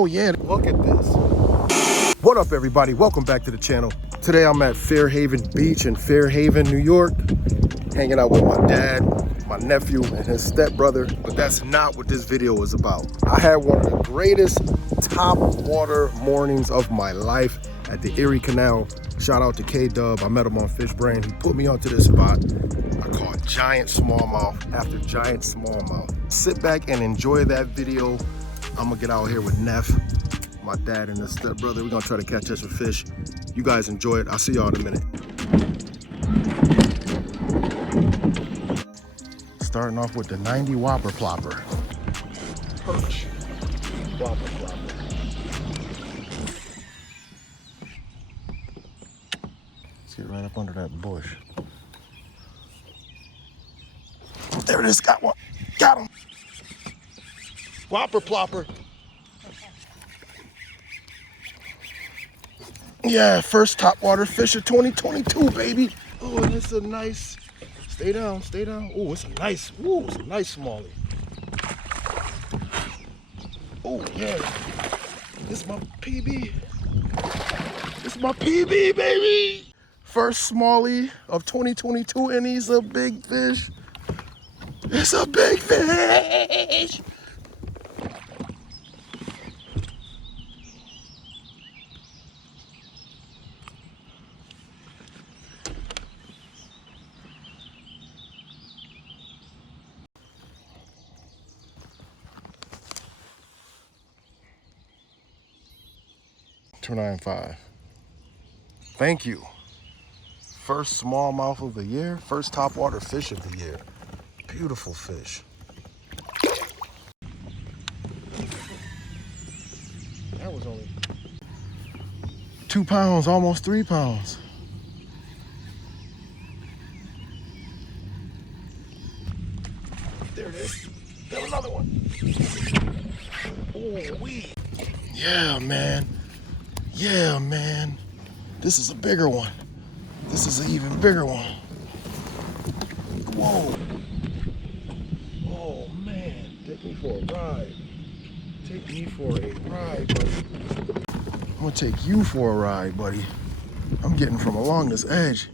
Oh yeah, look at this. What up everybody, welcome back to the channel. Today I'm at Fairhaven Beach in Fairhaven, New York, hanging out with my dad, my nephew, and his stepbrother. But that's not what this video is about. I had one of the greatest top water mornings of my life at the Erie Canal. Shout out to K-Dub, I met him on Fish Brain. He put me onto this spot. I caught giant smallmouth after giant smallmouth. Sit back and enjoy that video. I'm gonna get out here with Neff, my dad and his stepbrother. We're gonna try to catch us a fish. You guys enjoy it. I'll see y'all in a minute. Starting off with the 90 Whopper Plopper. Perch Whopper Plopper. Let's get right up under that bush. There it is, got one. Got him. Whopper Plopper. Yeah, first top water fish of 2022, baby. Oh, and it's a nice, stay down, stay down. Oh, it's a nice smallie. Oh, yeah. This is my PB. This is my PB, baby. First smallie of 2022, and he's a big fish. It's a big fish. $2.95. Thank you. First smallmouth of the year, first topwater fish of the year. Beautiful fish. That was only 2 pounds, almost 3 pounds. There it is. Got another one. Oh, wee. Yeah, man. Yeah, man. This is a bigger one. This is an even bigger one. Whoa. Oh, man. Take me for a ride. Take me for a ride, buddy. I'm gonna take you for a ride, buddy. I'm getting from along this edge.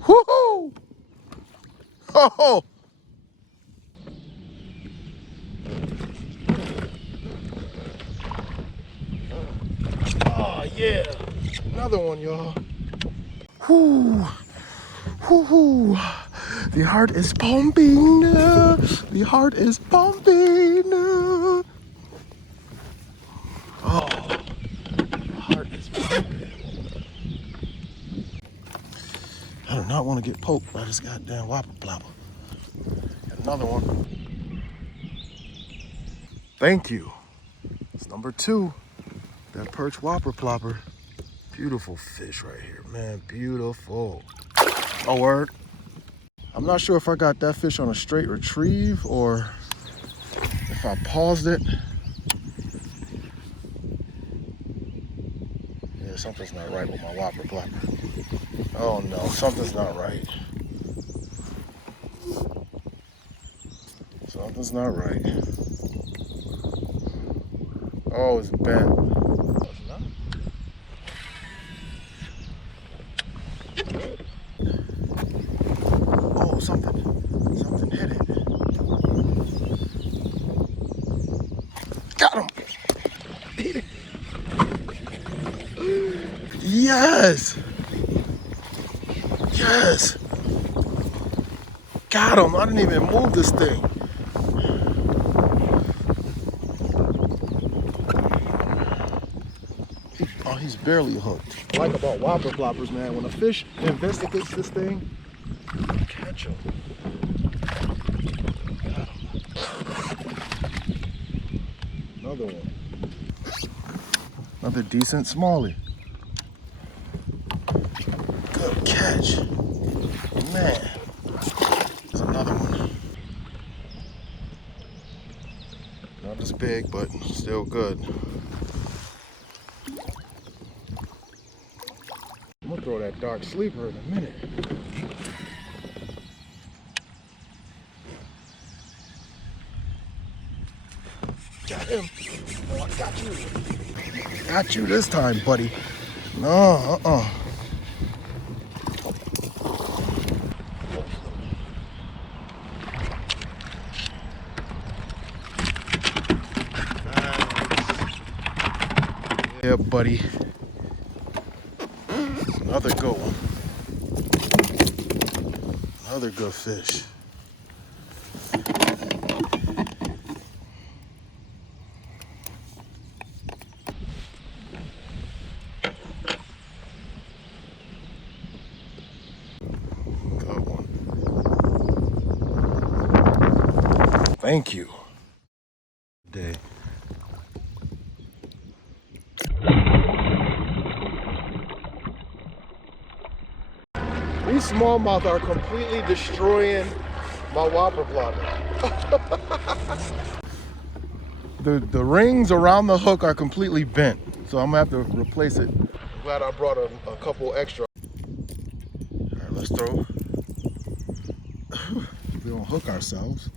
Woohoo! Oh! Oh, yeah. Another one, y'all. Whoo. Whoo. The heart is pumping. The heart is pumping. Oh, the heart is pumping. I do not want to get poked by this goddamn Whopper Plopper. Got another one. Thank you. It's number 2. That Perch Whopper Plopper. Beautiful fish right here, man. Beautiful. Oh, word. I'm not sure if I got that fish on a straight retrieve or if I paused it. Yeah, something's not right with my Whopper Plopper. Oh no, something's not right. Something's not right. Oh, it's bent. Oh, something hit it. Got him. Hit it. Yes. Yes. Got him. I didn't even move this thing. Oh, he's barely hooked. What I like about Whopper Ploppers, man, when a fish investigates this thing, catch him. Got him. Another one. Another decent smallie. Good catch. Man. There's another one. Not as big, but still good. I'm gonna throw that dark sleeper in a minute. Got him. Got you this time, buddy. No, Yeah, buddy. Another good one. Another good fish. Good one. Thank you. Day. These smallmouth are completely destroying my whopper plopper. The rings around the hook are completely bent, so I'm gonna have to replace it. I'm glad I brought a couple extra. All right, let's throw. We don't hook ourselves.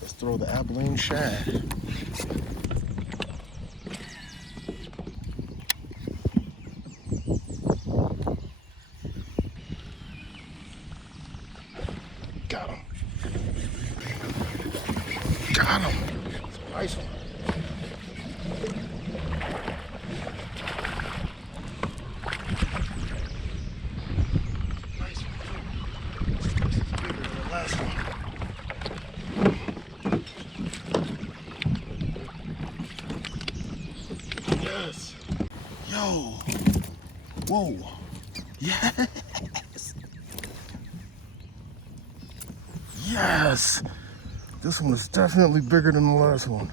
Let's throw the Abaline shad. Got him. Got him. It's a nice one. Nice one. This is bigger than the last one. Yes. Yo. Whoa. Yes. Yes. This one is definitely bigger than the last one.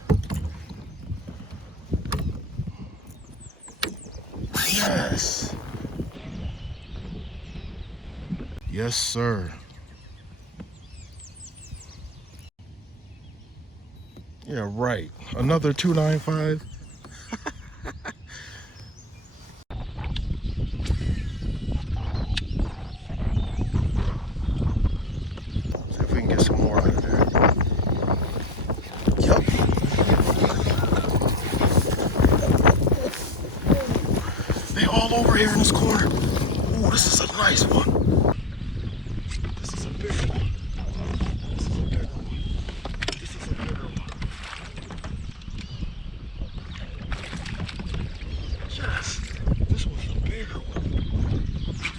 Yes. Yes, sir. Yeah, right. Another 295. See if we can get some more out of there. Yup. They all over here in this corner. Ooh, this is a nice one. This is a big one. This is a bigger one. This is a bigger one. Yes, this one's a bigger one.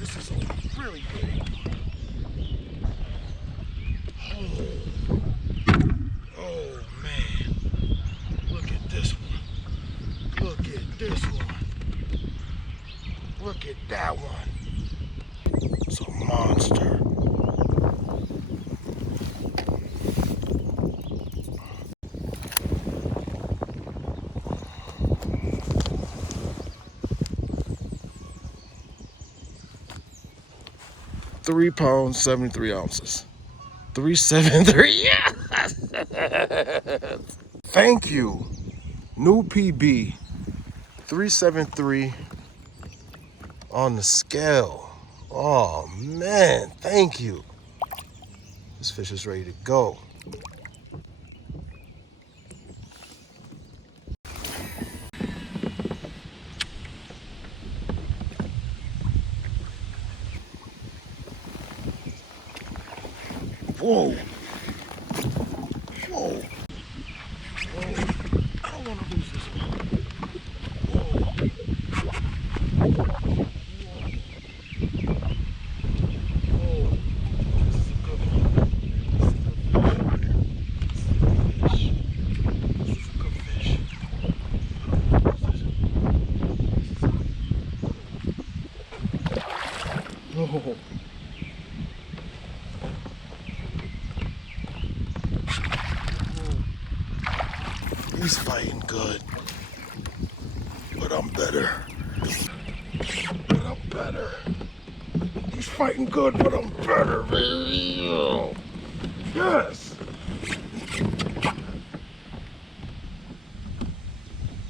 This is a really big one. Oh man, look at this one. Look at this one. Look at that one. It's a monster. £3, 73 ounces. 373. Yes! Thank you. New PB. 373 on the scale. Oh man, thank you. This fish is ready to go. Whoa. Whoa. Whoa. I don't want to lose this one. Whoa. Whoa. This is a good one. This is a good fish. Oh. He's fighting good, but I'm better. He's fighting good, but I'm better, baby. Yes.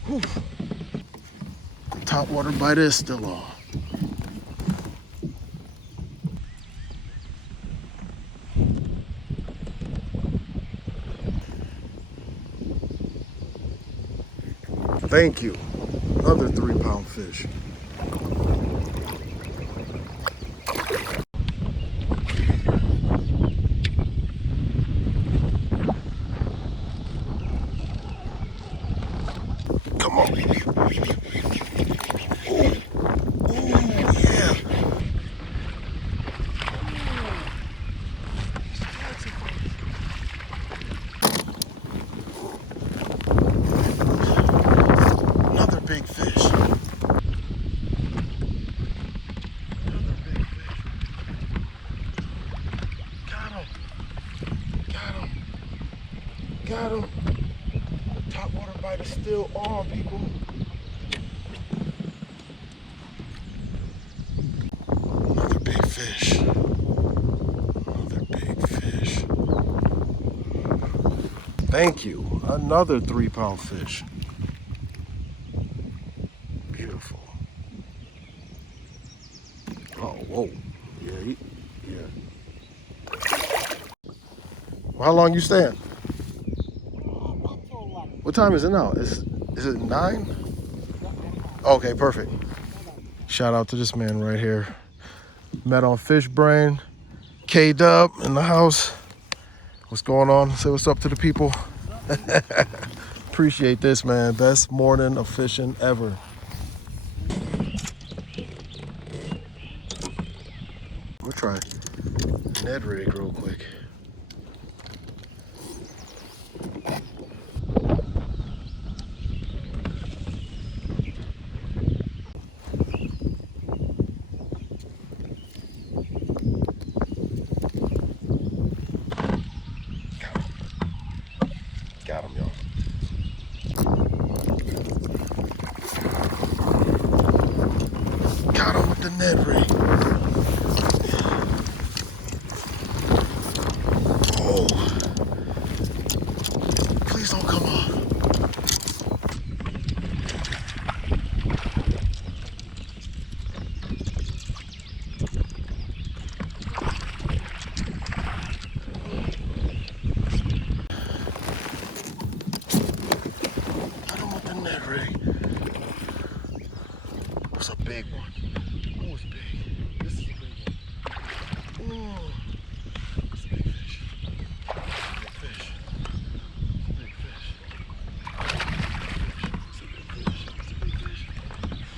Whew. The top water bite is still on. Thank you. Another 3-pound fish. Come on. Yeah. Another big fish. Another big fish. Got him. Got him. Got him. The top water bite is still on, people. Another big fish. Another big fish. Thank you. Another 3-pound fish. Beautiful. Oh, whoa. Yeah, yeah. Well, how long you staying? What time is it now? Is it 9? Okay, perfect. Shout out to this man right here. Met on Fish Brain. K-Dub in the house. What's going on? Say what's up to the people. Appreciate this, man. Best morning of fishing ever. We'll try Ned rig real quick. Got him, y'all. Got him with the Ned rig. Oh. Please don't come off. That's a big one. Oh, it's big. This is a big one. Oh, it's a big fish. Big fish. It's a big fish. It's a big fish. It's a big fish.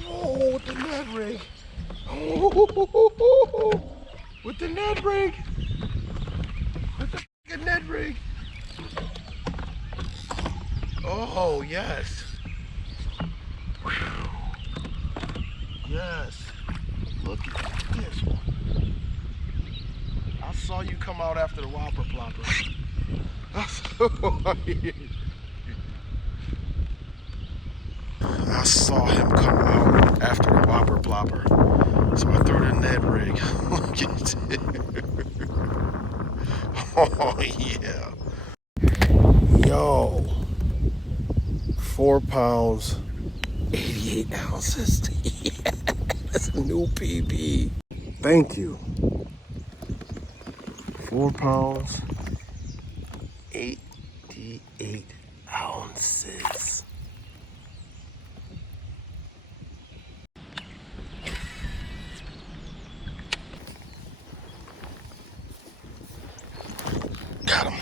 Oh, with the Ned rig. Oh, with the Ned rig. With the Ned rig. Oh, yes. Whew. Yes. Look at this one. I saw you come out after the Whopper Plopper. I saw him come out after the Whopper Plopper. So I threw the Ned rig. Look at it. Oh, yeah. Yo. 4 pounds, 88 ounces. Yeah, that's a new PB. Thank you. 4 pounds, 88 ounces. Got him.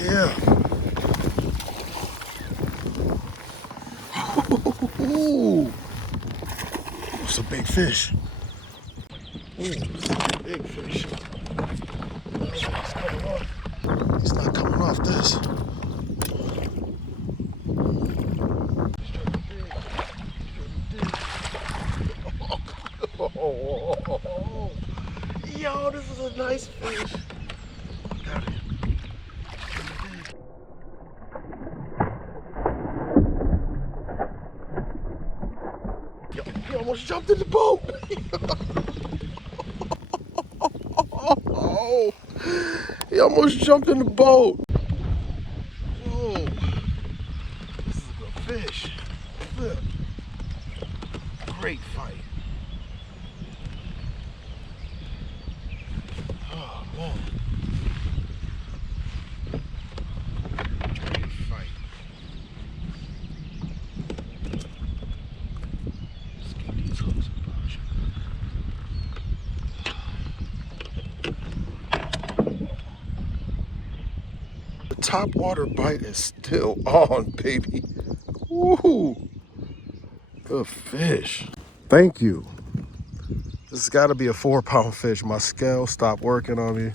Yeah. Ooh. It's a big fish. Ooh, it's a big fish. It's not coming off this. Oh, yo, this is a nice fish. Got it. Yo, he almost jumped in the boat. Oh, he almost jumped in the boat. Whoa, this is a good fish. Look. Great fight. Oh, man. Great top water bite is still on, baby. Woo! Good fish. Thank you. This has got to be a 4-pound fish. My scale stopped working on me.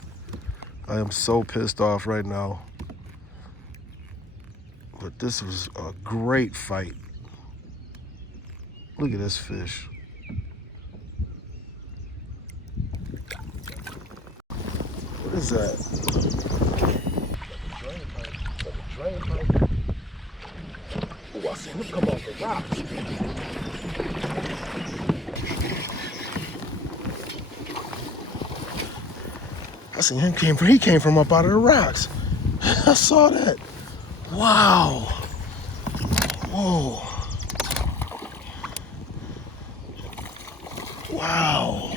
I am so pissed off right now. But this was a great fight. Look at this fish. What is that? Drain pipe. Oh, I seen him come off the rocks. I seen him he came from up out of the rocks. I saw that. Wow. Whoa. Wow.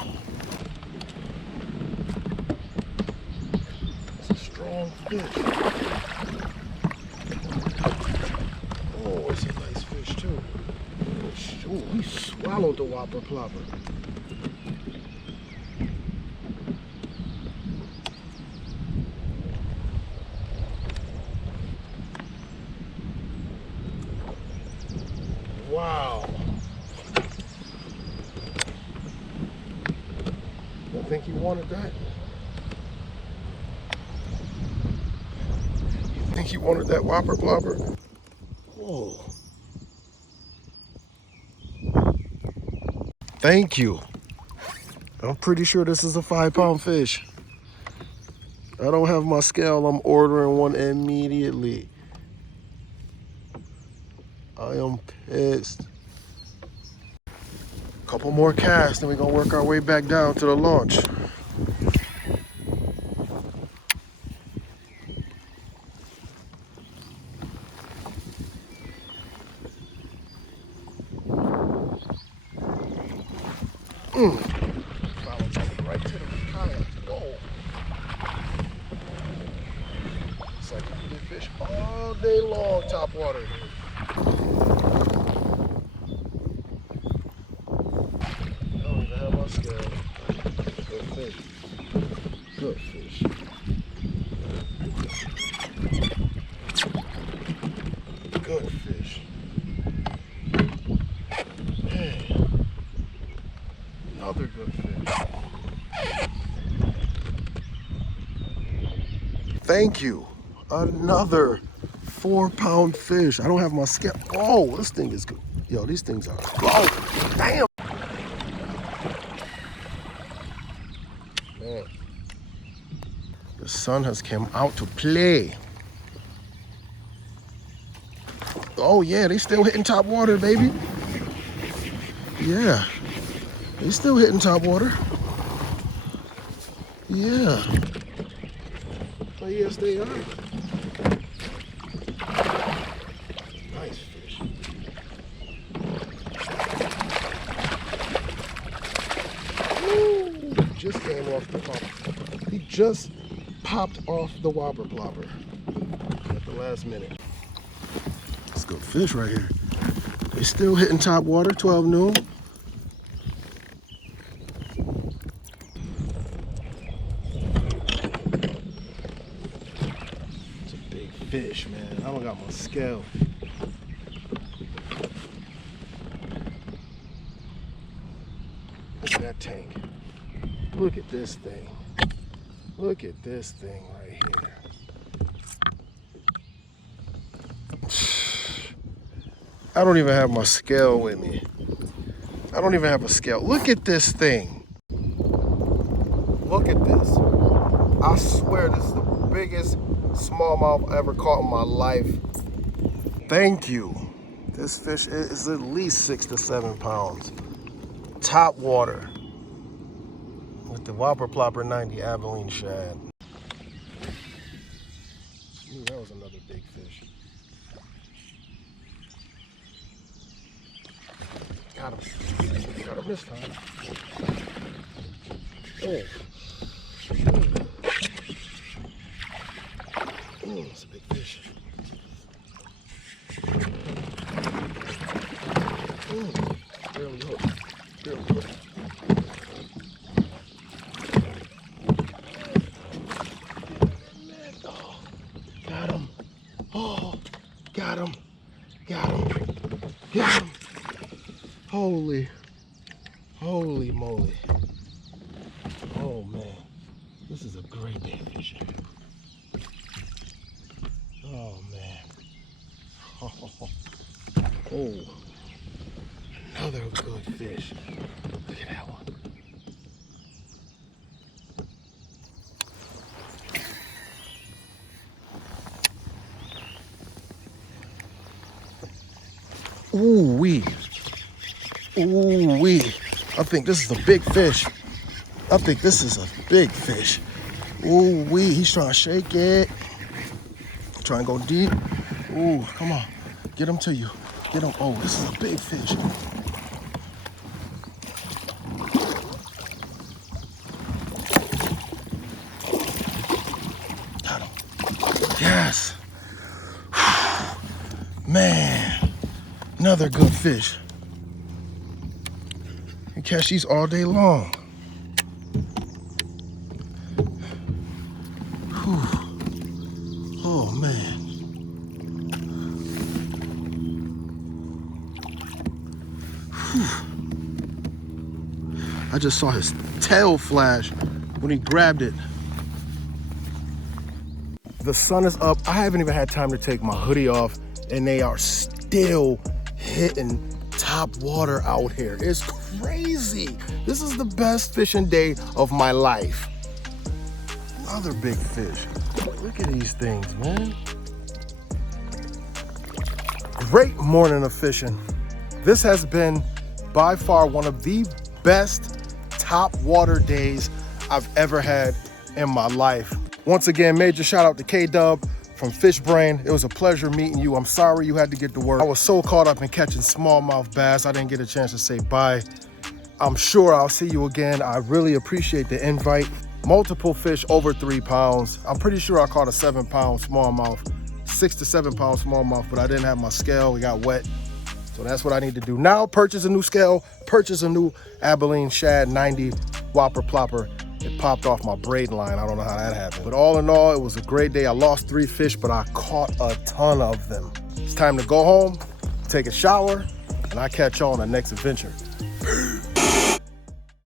That's a strong fish. Oh, it's a nice fish too. Oh, he swallowed the Whopper Plopper. Wow. I think he wanted that. You think he wanted that Whopper Plopper? Whoa. Thank you. I'm pretty sure this is a 5-pound fish. I don't have my scale. I'm ordering one immediately. I am pissed. Couple more casts, then we're gonna work our way back down to the launch. Follow right to the kayak. Whoa. It's like you can fish all day long, top water. Good fish. Good fish. Good fish. Man. Another good fish. Thank you. Another 4-pound fish. I don't have my scale. Oh, this thing is good. Yo, these things are. Oh, damn. Man. The sun has come out to play. Oh yeah, they still hitting top water, baby. Yeah, they still hitting top water. Yeah. Oh yes, they are. Nice fish. Woo! Just came off the pop. He just popped off the Whopper Plopper at the last minute. Let's go fish right here. They still hitting top water, 12 noon. It's a big fish, man. I don't got my scale. Look at that tank. Look at this thing. Look at this thing right here. I don't even have my scale with me. I don't even have a scale. Look at this thing. Look at this. I swear this is the biggest smallmouth I ever caught in my life. Thank you. This fish is at least 6 to 7 pounds. Top water. With the Whopper Plopper 90 Abaline shad. Ooh, that was another big fish. Got him. Got him this time. Oh. Oh, it's a big fish. Oh, barely hooked. Barely hooked. Got him. Got him. Holy moly. Oh man, this is a great day of fishing. Oh man. Oh, another good fish. Look at that one. Ooh wee. Ooh wee. I think this is a big fish. I think this is a big fish. Ooh wee. He's trying to shake it. Try and go deep. Ooh, come on. Get him to you. Get him. Oh, this is a big fish. Got him. Yes. Man, another good fish. You catch these all day long. Whew. Oh man. I just saw his tail flash when he grabbed it. The sun is up. I haven't even had time to take my hoodie off and they are still hitting top water out here. It's crazy. This is the best fishing day of my life. Another big fish. Look at these things, man. Great morning of fishing. This has been by far one of the best top water days I've ever had in my life. Once again, major shout out to K-Dub from Fish Brain. It was a pleasure meeting you. I'm sorry you had to get to work. I was so caught up in catching smallmouth bass, I didn't get a chance to say bye. I'm sure I'll see you again. I really appreciate the invite. Multiple fish over 3 pounds. I'm pretty sure I caught a 7-pound smallmouth, 6 to 7 pound smallmouth, but I didn't have my scale. It got wet. So that's what I need to do now. Purchase a new scale, purchase a new Abaline Shad 90 Whopper Plopper. It popped off my braid line. I don't know how that happened. But all in all, it was a great day. I lost 3 fish, but I caught a ton of them. It's time to go home, take a shower, and I'll catch y'all on the next adventure.